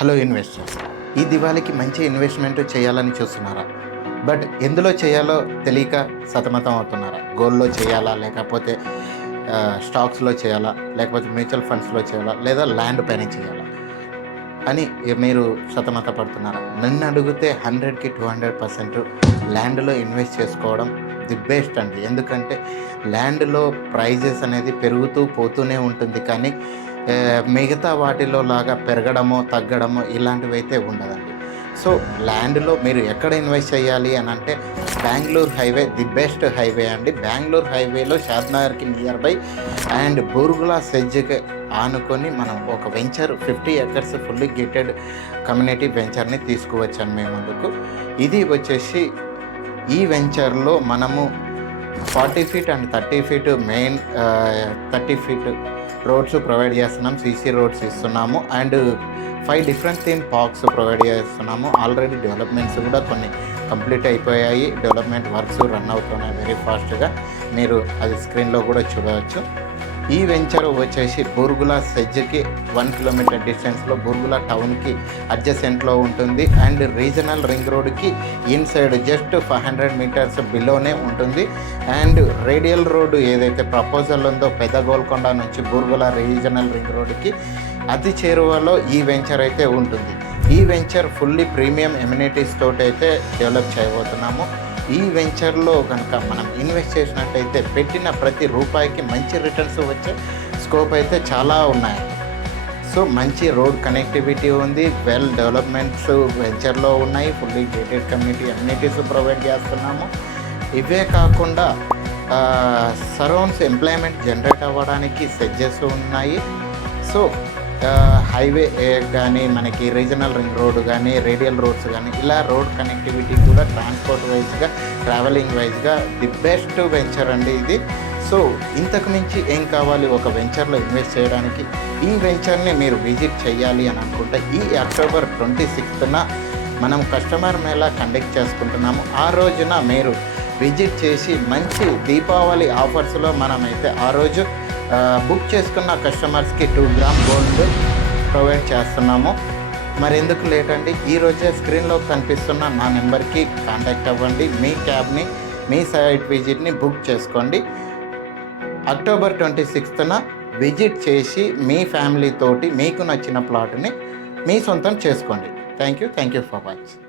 Hello investors, ఈ దివాళీకి మంచి investment చేయాలని చూస్తున్నారా? బట్ ఎందులో చేయాలో తెలియక సతమతం అవుతున్నారా? గోల్డ్లో చేయాలా, లేకపోతే స్టాక్స్లో చేయాలా, లేకపోతే మ్యూచువల్ ఫండ్స్లో చేయాలా, లేదా ల్యాండ్ పైన చేయాలా అని మీరు సతమత పడుతున్నారా? నన్ను అడిగితే 100కి 200% ల్యాండ్లో ఇన్వెస్ట్ చేసుకోవడం ది బెస్ట్ అండి. ఎందుకంటే ల్యాండ్లో ప్రైజెస్ అనేది పెరుగుతూ పోతూనే ఉంటుంది, కానీ మిగతా వాటిలో లాగా పెరగడమో తగ్గడమో ఇలాంటివి అయితే ఉండదండి. సో ల్యాండ్లో మీరు ఎక్కడ ఇన్వెస్ట్ చేయాలి అని అంటే Bengaluru highway the best highway అండి. బెంగళూరు హైవేలో షాద్నగర్కి నియర్ బై అండ్ బూర్గులా సెజ్కి ఆనుకొని మనం ఒక venture 50 acres fully gated community వెంచర్ని తీసుకువచ్చాను మేము ముందుకు. ఇది వచ్చేసి ఈ వెంచర్లో మనము 40 feet and 30 feet main 30 feet roads provide చేస్తున్నాం, సీసీ రోడ్స్ ఇస్తున్నాము and 5 different theme parks provide చేస్తున్నాము. ఆల్రెడీ డెవలప్మెంట్స్ కూడా కొన్ని కంప్లీట్ అయిపోయాయి. డెవలప్మెంట్ వర్క్స్ రన్ అవుతున్నాయి వెరీ ఫాస్ట్గా. మీరు అది స్క్రీన్లో కూడా చూడవచ్చు. ఈ వెంచర్ వచ్చేసి బూర్గులా సెజ్కి 1 kilometer డిస్టెన్స్లో బూర్గులా టౌన్కి అడ్జసెంట్లో ఉంటుంది అండ్ రీజనల్ రింగ్ రోడ్కి ఇన్సైడ్ జస్ట్ 500 meters బిలోనే ఉంటుంది. అండ్ రేడియల్ రోడ్డు ఏదైతే ప్రపోజల్ ఉందో పెద్ద గోల్కొండ నుంచి బూర్గులా రీజనల్ రింగ్ రోడ్కి అతి చేరువలో ఈ వెంచర్ అయితే ఉంటుంది. ఈ వెంచర్ ఫుల్లీ ప్రీమియం ఎమ్యూనిటీస్ తోటి అయితే డెవలప్ చేయబోతున్నాము. ఈ వెంచర్లో కనుక మనం ఇన్వెస్ట్ చేసినట్టయితే పెట్టిన ప్రతి రూపాయికి మంచి రిటర్న్స్ వచ్చే స్కోప్ అయితే చాలా ఉన్నాయి. సో మంచి రోడ్ కనెక్టివిటీ ఉంది, వెల్ డెవలప్మెంట్స్ వెంచర్లో ఉన్నాయి, fully gated community amenities provide చేస్తున్నాము. ఇవే కాకుండా సరౌండ్స్ ఎంప్లాయ్మెంట్ జనరేట్ అవ్వడానికి సెడ్జెస్ ఉన్నాయి. సో హైవే కానీ మనకి రీజనల్ రింగ్ రోడ్ కానీ రేడియల్ రోడ్స్ కానీ ఇలా రోడ్ కనెక్టివిటీ కూడా ట్రాన్స్పోర్ట్ వైజ్గా ట్రావెలింగ్ వైజ్గా ది బెస్ట్ వెంచర్ అండి ఇది. సో ఇంతకు మించి ఏం కావాలి ఒక వెంచర్లో ఇన్వెస్ట్ చేయడానికి? ఈ వెంచర్ని మీరు విజిట్ చేయాలి అని అనుకుంటే ఈ October 26న మనం కస్టమర్ మేళా కండక్ట్ చేసుకుంటున్నాము. ఆ రోజున మీరు విజిట్ చేసి మంచి దీపావళి ఆఫర్స్లో మనమైతే ఆ రోజు బుక్ చేసుకున్న కస్టమర్స్కి 2 grams గోల్డ్ ప్రొవైడ్ చేస్తున్నాము. మరి ఎందుకు లేట్ అండి, ఈరోజే స్క్రీన్లో కనిపిస్తున్న నా నెంబర్కి కాంటాక్ట్ అవ్వండి. మీ క్యాబ్ని మీ సైట్ విజిట్ని బుక్ చేసుకోండి. October 26న విజిట్ చేసి మీ ఫ్యామిలీతోటి మీకు నచ్చిన ప్లాట్ని మీ సొంతం చేసుకోండి. Thank you for watching.